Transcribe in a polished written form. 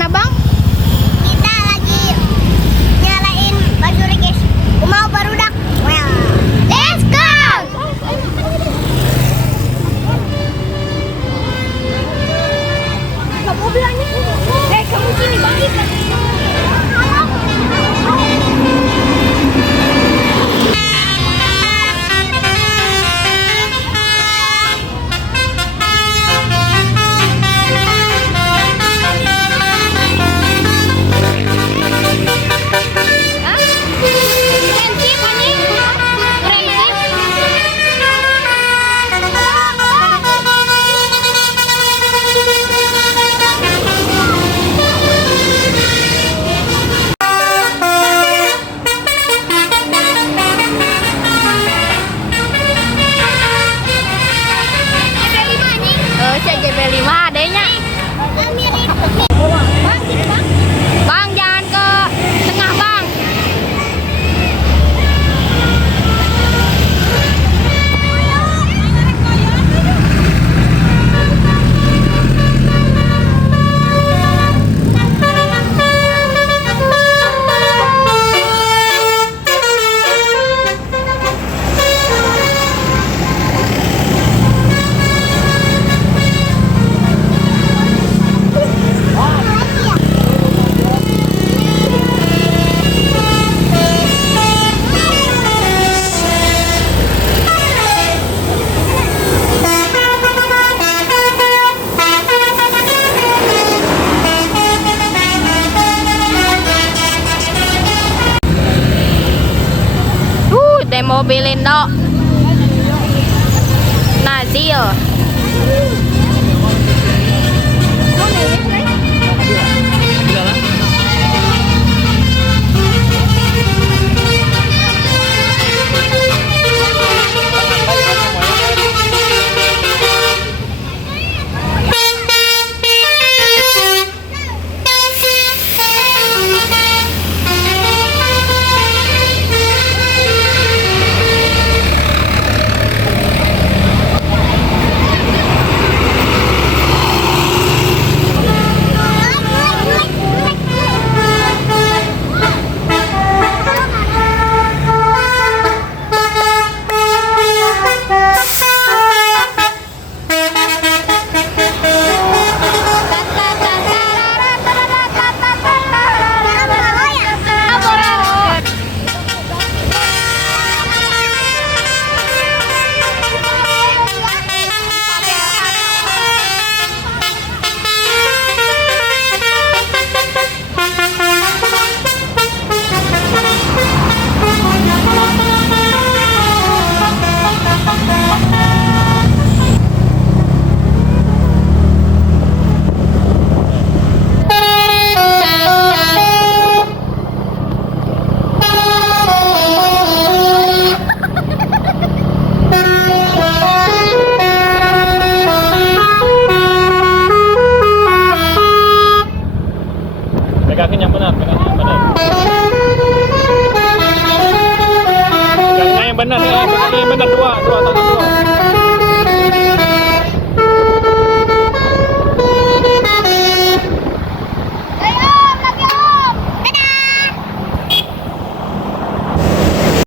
mana bang? Kita lagi nyalain bajuri guys. Mau barudak. Well, let's go. Kamu bilangnya? Kamu sini balik. CGB5 adanya. Bang, jangan ke tengah, Bang. Mobil Indo Nazil. Pegangin yang benar, pegangin yang benar. Pegangin yang benar ya, pegangin yang benar dua